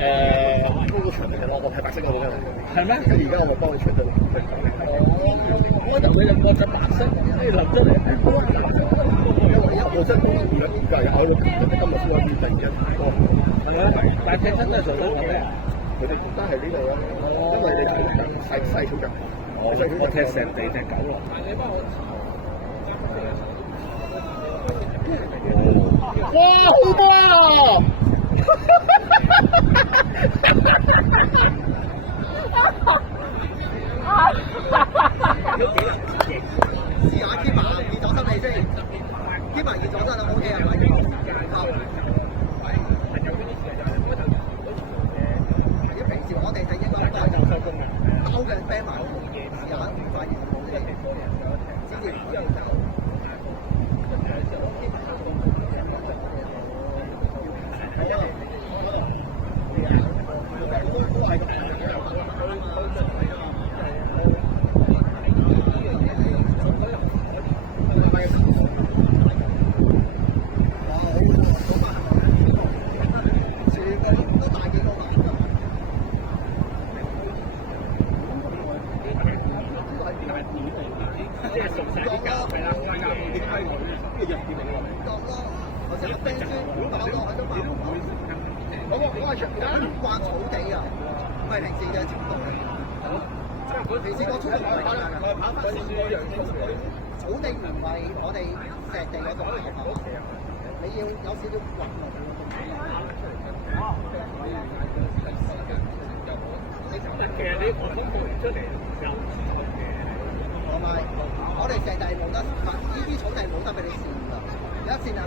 嗰個場嚟嘅，我係白色嗰個嘅。係咩？而家我幫佢出咗嚟。我入去就過隻白色，跟住淋出嚟，因為我真係而家有今日先有變第一個，係咪？但係踢親都係做得咁咩？佢哋都係呢度咯，因為你草場細草場，我踢成地踢九龍。哇！好波啊！試下 keep 埋熱咗心理先，keep 埋熱咗真係 OK 係咪？如果平時我哋係應該包嘅啤埋，試下發現冇啲先至之後走。慣草地啊，唔係平時嘅程度嚟。平時個速度唔係跑翻草地唔係我哋石地嗰種嚟嘅，你要有少少滾落去。其實你寒風報完出嚟有同埋我哋石地冇得，呢啲草地冇得俾你試㗎，一試就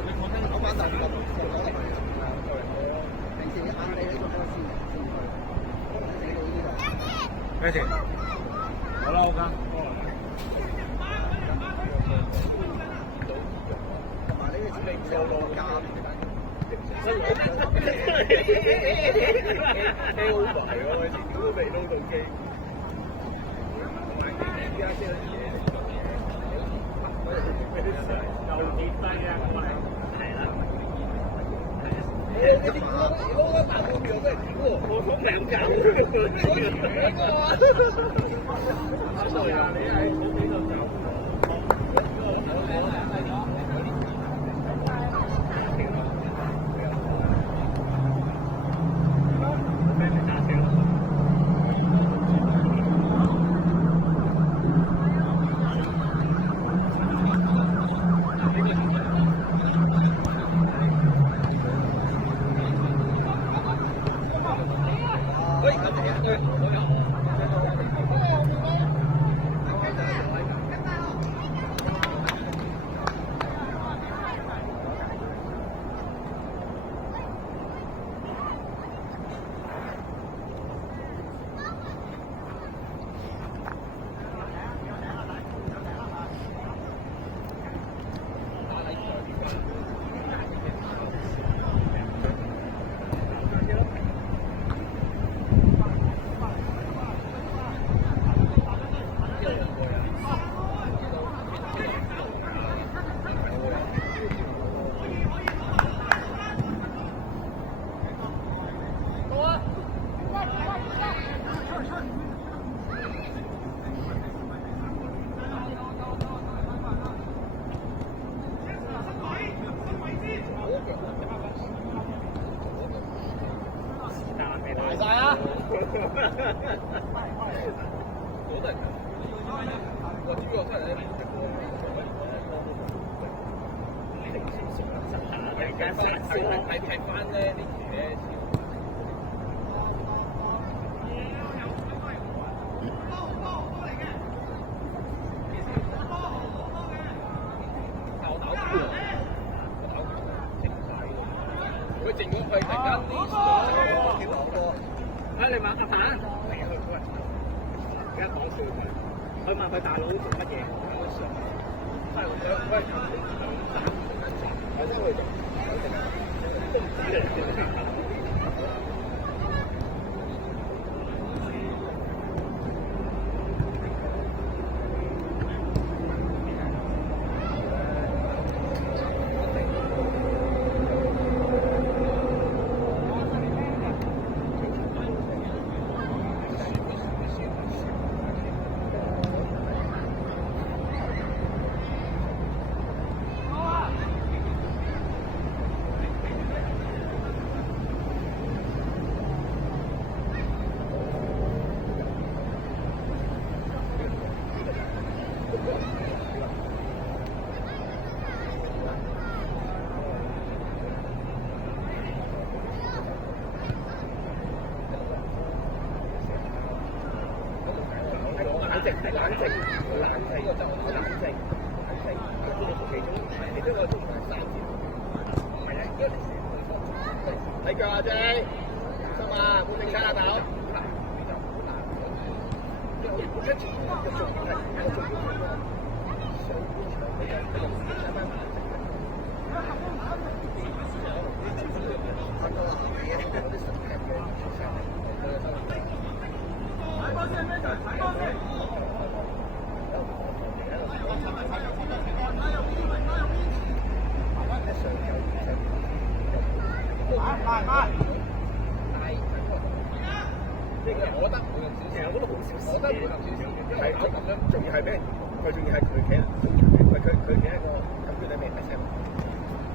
跑翻就落嚟。平時硬地呢種都試。咩事？好啦，好㗎。同埋呢啲你唔有個價。好埋喎，前邊都未撈到機。而家先又跌低啊！係啦。你撈一大半秒都係點喎？我講兩嚿，我扯過啊！係啊，你喺草地度走。睇翻咧呢期咧。佢靜咗佢突然間啲跌落個，你問阿鵬，嚟去喂，而家講笑佢，佢問佢大佬做乜嘢？係喂，係真係做。都唔知你。靜係冷靜，冷靜個就係冷靜，冷靜。跟住其中我中意係3字，唔係啊，因為睇腳啊，姐，小心啊，冇整親啊，大佬。因為我本身個重點係上半場佢就我覺得冇咁少少，我覺得好少少，我覺得冇咁少少，因為佢咁樣，仲要係咩？佢仲要係佢企，佢企喺個咁佢哋未開車，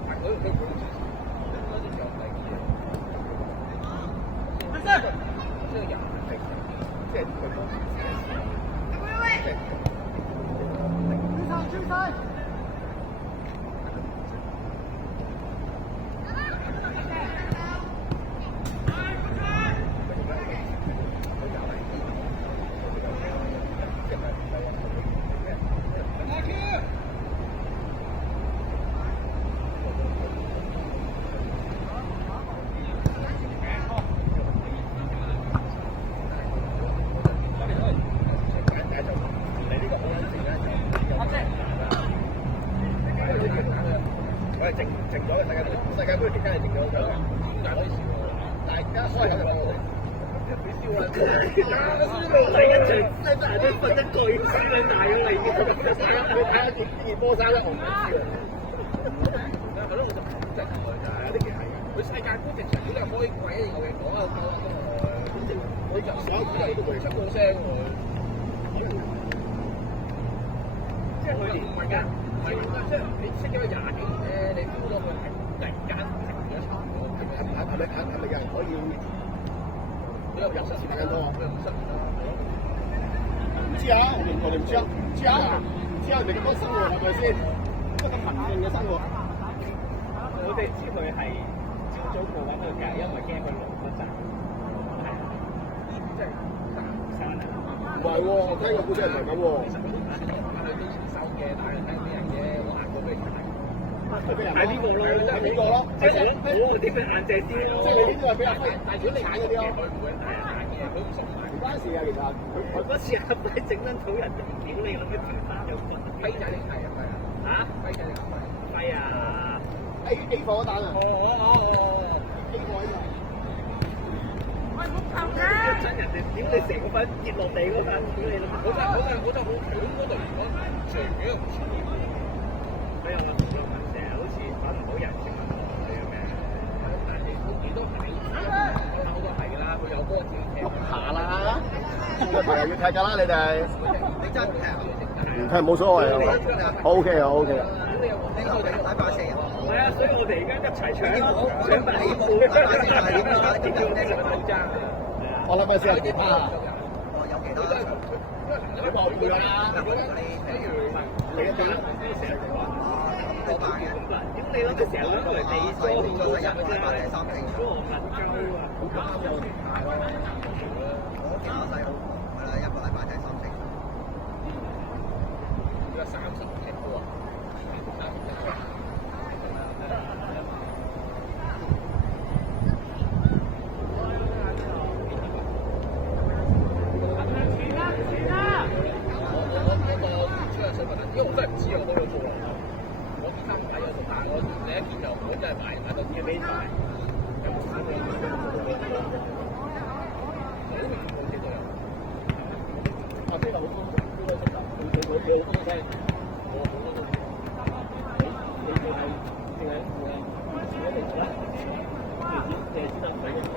但佢少少，嗰啲就係啲嘢。即係人係，即係佢當時追晒。靜咗嘅世界盃期間係靜咗好多嘅，點解可以笑？大家開口就俾笑啦！第一場西班牙都瞓得巨死兩大嘅啦，已經睇下啲波衫咧，我唔知啊。係咯，我就靜咗就係有啲其係佢世界盃正常如果係開鬼我哋講啊，我入手以嚟都冇出過聲喎。即係佢哋唔係㗎。係，即係你識咗20幾年咧，你估到佢係突然間停咗一場波，係咪有人可以？你又入室時間多啊？佢又唔失啊？唔知啊，我哋唔知啊，唔知啊人哋咁多生活係咪先？即係咁文靜嘅生活。我哋知佢係朝早過緊個價，因為驚佢落嗰陣。係啊，即係生啊！唔係喎，我聽個故事係咁喎。係呢個咯，係邊個咯？即係我啲咩硬淨啲咯？即係你呢個係比較大小力揀嗰啲咯。佢唔會大眼嘅，佢唔熟埋。唔關事啊，其實佢嗰次阿輝整撚到人哋屌你諗緊條單有分。輝仔定係啊？嚇？輝仔定係輝啊？A 貨嗰單啊？哦，A 貨呢個。喂，唔好嘈啦！真人哋屌你成個份跌落地嗰陣，屌你諗。嗰陣好搶嗰度嚟講，除幾個唔似。佢又話成日好似揾唔到人先問我佢嘅咩？但係都幾多睇，好多係㗎啦，佢有波跳踢下啦，個台又要踢㗎啦，你哋。你真係唔踢啊？唔踢冇所謂啊 ，OK 啊 OK 啊。呢個我哋打8-4啊。係啊，所以我哋而家一齊搶8-4我諗下先有幾趴啊？哦，有其他。你話會啦，你一陣成日話。咁你諗佢成日諗過嚟地多啲咗人嘅啫，嗰個銀鳩啊，好啱有聯繫咯。我見我細佬係啦，一個禮拜踢3次。而家3次踢波啊！因為我真係唔知我開咗做啊。我見三買咗做，但係我你一見就我真係買到幾尾買，有冇3個月？你都未見過幾多人？啊，飛流好多，好多好多聲，我好多都你係淨係我哋做地址得睇嘅多，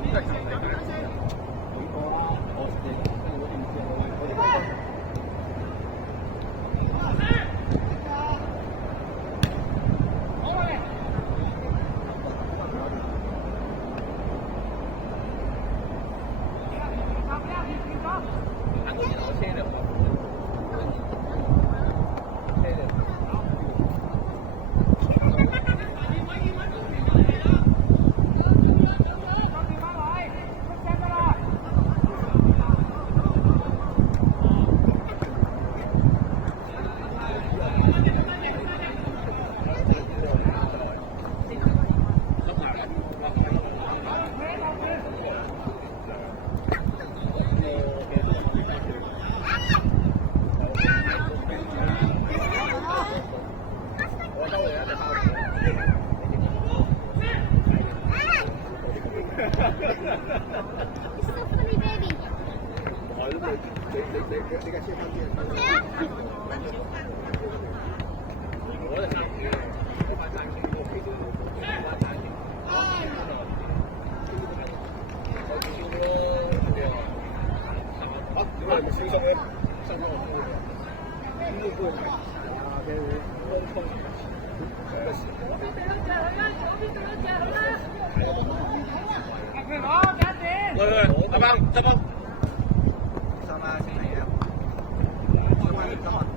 呢個係世界幾個啦，我哋我哋唔知我 funny baby。我都你架車翻邊？我就行嘅，我買單嘅，我幾多我買單嘅。我見到啊，點解你唔小心咧？新嗰個高嘅，咁呢個係啊嘅空空嘅時候。喂，阿邦，阿邦。三啊，先嚟啊！三啊，今日。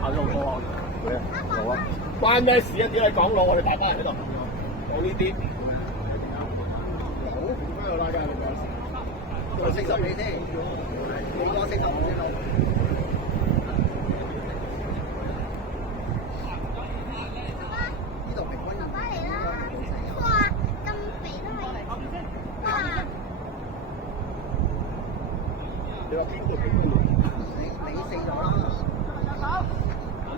跑路過。好啊。關咩事啊？點解講路？我哋大班人喺度講呢啲。好，拉架你講。做40你先，你過45先路。呢度平均。爸爸嚟啦！哇，咁肥都係。哇！你話邊度平均？你4咗啦。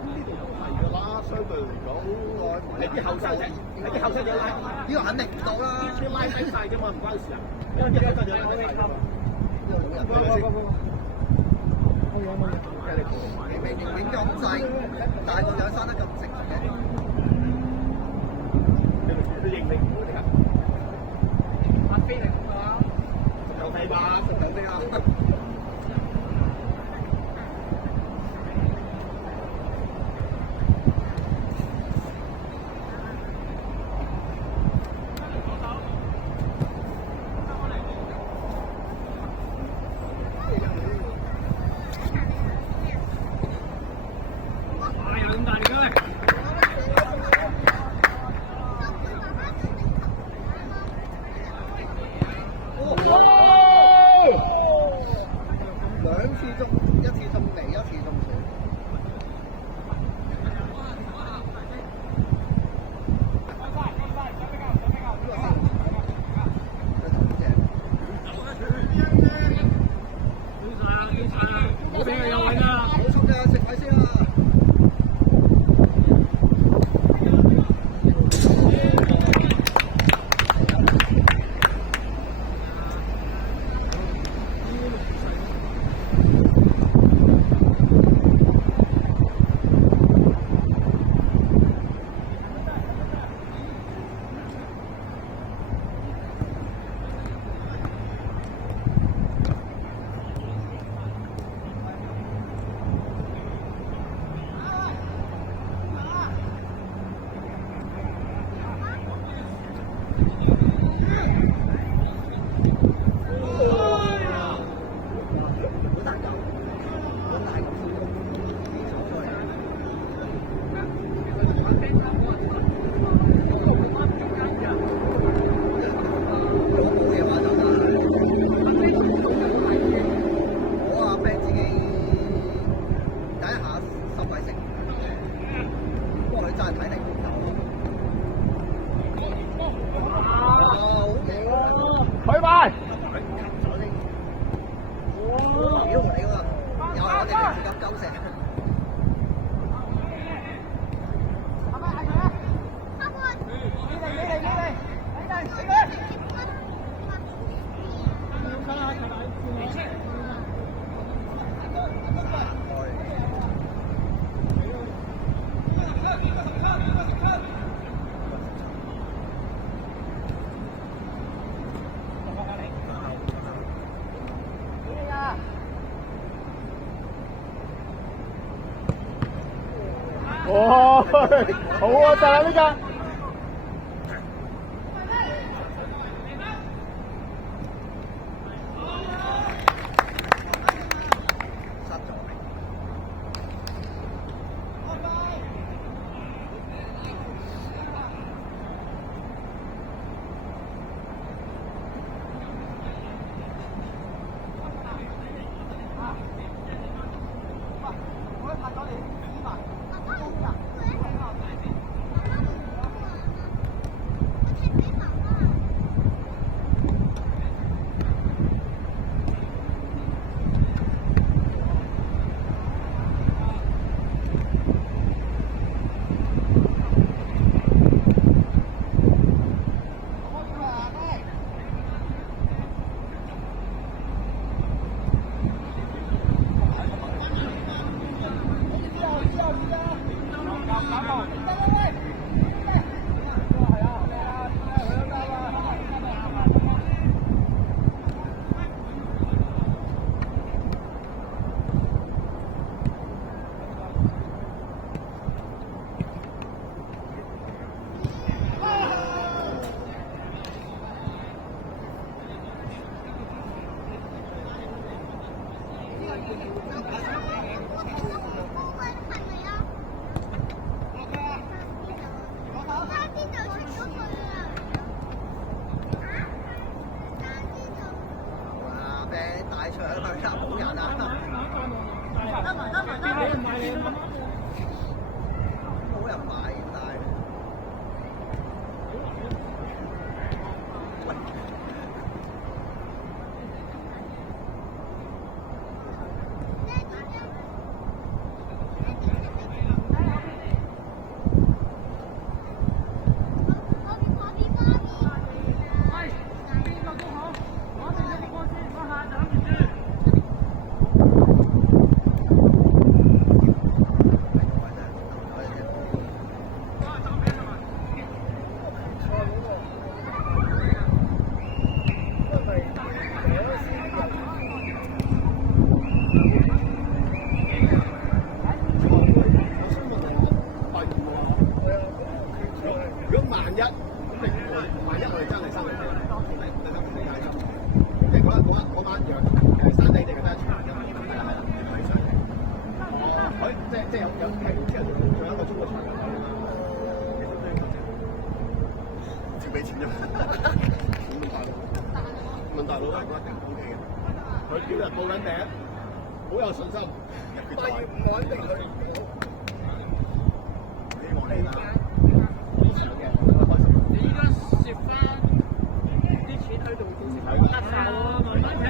呢度都係㗎啦，相對嚟講，你啲後生仔，你啲後生仔拉，呢個肯定唔到啦。啲拉低晒啫嘛，唔關事啊。因為啲後生仔拉低晒㗎嘛。永咁細，大個樣生得咁成熟嘅。你認唔認我哋啊？阿飛嚟㗎，19飛吧，19飛啊！兩次中，一次中地，一次中水。我俾佢有位啦，好速嘅，食米先啦。佢埋。屌你喎！又係我哋平時咁狗食。哦，好啊，就係呢個。一個中國菜照俾錢啫嘛。問大佬一定 O K 嘅，佢叫人報緊名，好有信心。但係唔穩定佢，希望你啦。你依家蝕翻啲錢喺度，甩晒咯，慢慢聽。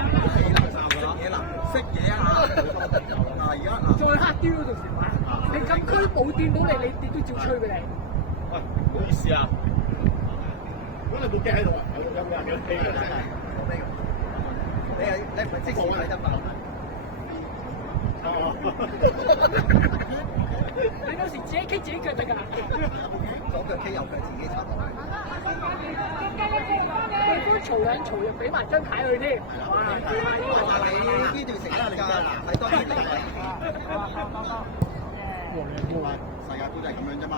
識嘢啊！而家再黑啲嗰度蝕埋，你禁區冇掂到你，你都照吹俾你。喂，唔好意思啊，如果你部機喺度啊，有人機嘅，你唔係即時睇得嘛？你有時自己 K 自己腳得㗎啦。左腳 K 右腳自己插落去。對方嘈兩嘈又俾埋張牌佢添。哇！你呢段時間係多啲嚟嘅。世界盃就係咁樣啫嘛。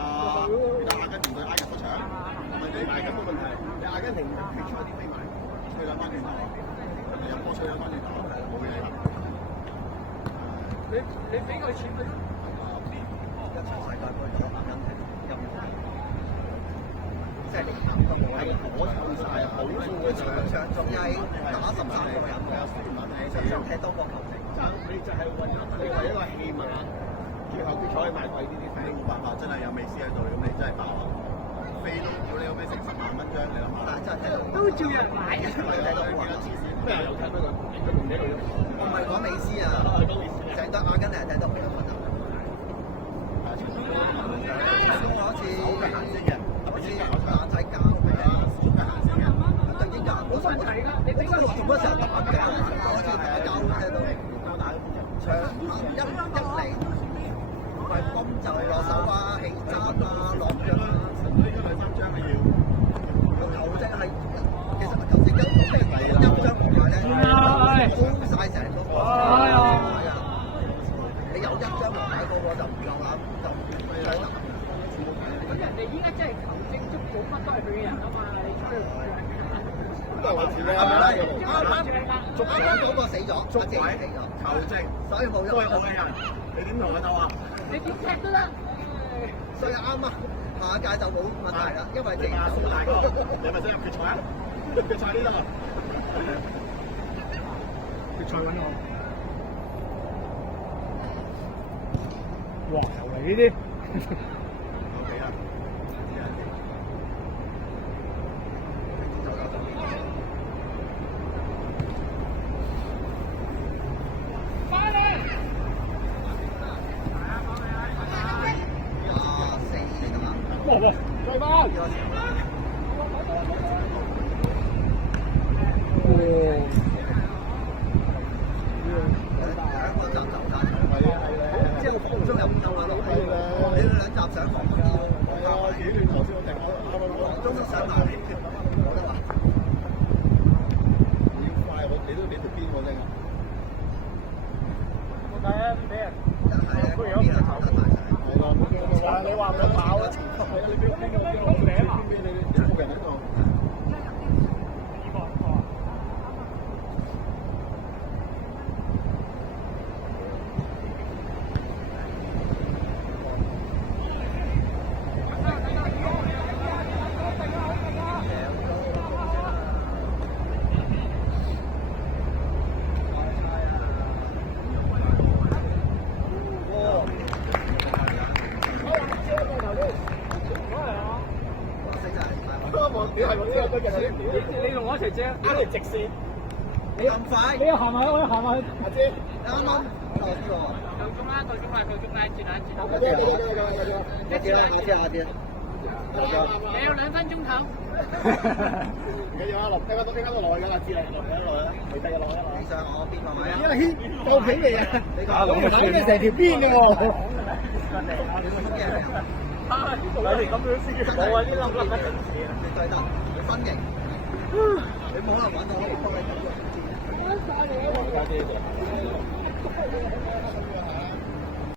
你打阿根廷對埃及個場，咪你大緊冇問題。你阿根廷踢出一啲飛埋，吹兩翻轉頭，你入波吹兩翻轉頭，冇嘢啦。你俾佢錢佢。一場世界盃咗阿根廷入波，即係你打得冇係攞透曬，好數嘅場仲係打13個人喎，踢多個球證。你就係為一個戲碼，最後決賽賣貴啲啲，冇辦法，真係有美斯喺度，咁你真係爆啊！飛都屌你有咩成10萬蚊張，你諗下，真係都照有人買嘅。咩啊？有睇咩㗎？我唔係講美斯啊，成得阿根廷踢得好有分啊！我好似好似亞仔交嘅，對英格蘭冇問題㗎，你俾佢6點嗰時候打嘅，好似打交嘅都長一嚟，唔係崩就落手啊、起踭啊、落腳啊，2張係要個球證係其實個球證跟到未1張紅牌咧，租曬成個波。你有1張紅牌嗰個就唔夠啦，就唔俾你打。咁人哋依家真係球證捉到乜都係佢嘅人啊嘛，你出去都係揾錢啦，捉牌嗰個死咗，捉牌死咗，球證，所以冇咗。都係我嘅人，你點同佢鬥啊？你點踢都得。所以啱啊，下一屆就冇問題啦，因為你蘇大哥，你係咪想入決賽啊？決賽呢度，決賽揾我。黃球嚟呢啲。OK 啦。再翻。之後防中又唔夠啊，落去你兩集想防啲喎，幾段頭先我定咗，中想埋冇得話，要快我你都你條邊我聽啊，冇睇啊，俾人。真係佢有邊啊，跑得大晒，係咯，你話佢跑啊？係啊，你俾個名啊？你冇人喺度。你同我一齊借，啱條直線。你咁快？你行埋，我行埋去。阿姐，啱啱夠啲喎。夠鐘啦，截啦。阿姐。你有2分鐘頭。唔緊要啊，聽得都耐㗎啦，知你耐啦，你低落啦。你上我邊個位啊？一軒夠皮嚟啊！你成條邊嘅喎。你咁樣先冇啊！呢粒嘅城市啊，你對得，你分型，你冇可能揾到你幫你咁樣。